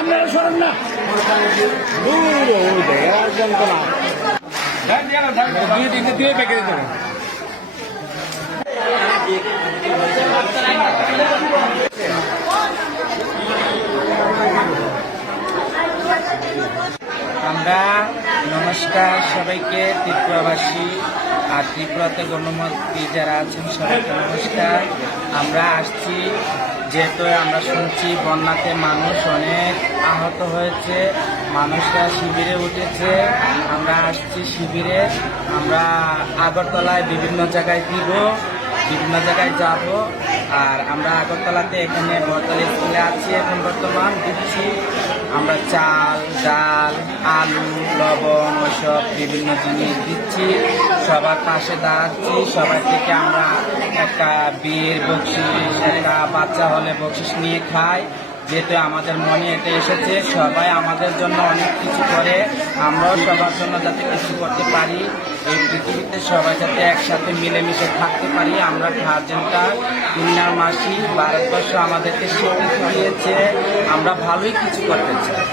আপনারা শোনেন না দিয়ে পেকে দিতে হবে। আমরা নমস্কার সবাইকে, ত্রিপুরাবাসী আর ত্রিপুরাতে গণমন্ত্রী যারা আছেন সবাইকে নমস্কার। আমরা আসছি যেহেতু আমরা শুনছি বন্যাতে মানুষ অনেক আহত হয়েছে, মানুষরা শিবিরে উঠেছে। আমরা আসছি শিবিরে, আমরা আগরতলায় বিভিন্ন জায়গায় দিব, বিভিন্ন জায়গায় যাব। আর আমরা আগরতলাতে এখানে বড়তলা স্কুলে আছি, এখন বর্তমান দিচ্ছি আমরা চাল, ডাল, আলু, লবণ ওসব বিভিন্ন জিনিস দিচ্ছি, সবার পাশে দাঁড়াচ্ছি। সবার থেকে আমরা একটা বিয়ের বকশিস, একটা বাচ্চা হলে বকশিস নিয়ে খাই। যেহেতু আমাদের মনে এটা এসেছে, সবাই আমাদের জন্য অনেক কিছু করে, আমরাও সবার জন্য যাতে কিছু করতে পারি, এই পৃথিবীতে সবাই যাতে একসাথে মিলেমিশে থাকতে পারি। আমরা গার্জেনটা দুনিয়ার মাসি, ভারতবর্ষ আমাদেরকে স্বীকৃতি দিয়েছে, আমরা ভালোই কিছু করতে চাই।